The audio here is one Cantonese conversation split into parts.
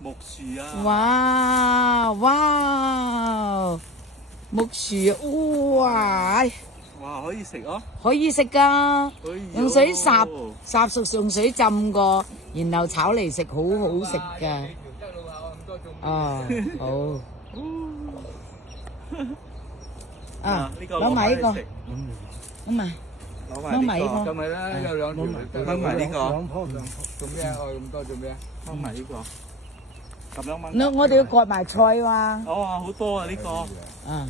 木樹啊！哇哇，木樹啊，哇，哇，可以食哦！可以食噶，哎呦用水烚熟，用水浸過，然後炒嚟食，好好食噶。哦，好。啊，呢個攞埋呢個，食攞埋，攞攞埋呢埋呢個。咁咪啦，有兩條，掹埋呢個，做咩啊？愛咁多做咩啊？掹埋呢個，咁樣掹。我哋要割埋菜喎。哦，好多啊呢個。啊，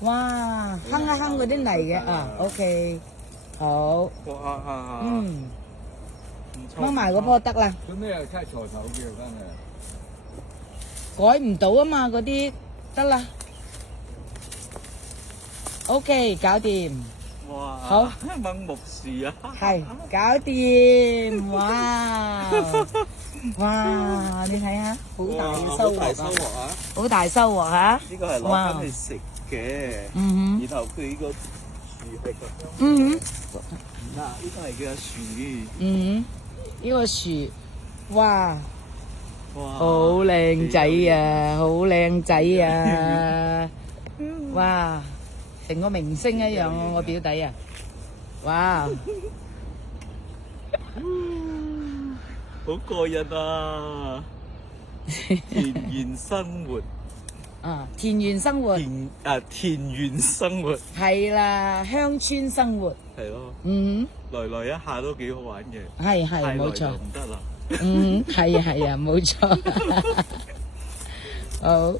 哇，坑一坑嗰啲泥嘅啊，OK，好，哇，嗯，唔錯掹埋嗰棵得啦，做咩又猜鋤頭嘅真係？改唔到啊嘛，嗰啲得啦，OK，搞掂，哇，好掹木樹啊！係，搞掂，哇，哇，你睇下，好大嘅收穫啊，啊！好大收穫嚇，呢個係攞翻去食嘅，嗯然後佢個樹係咁樣。哼，嗱，呢個係叫樹，呢個樹，哇！哇，好靚仔啊，好靚仔啊！哇，成個明星一樣啊！我表弟啊，哇，好過癮啊！田園生活，啊，田園生活田園生活係啦，鄉村生活，係咯，來來一下都幾好玩嘅，係太耐冇錯，就唔得啦。係啊冇錯，好。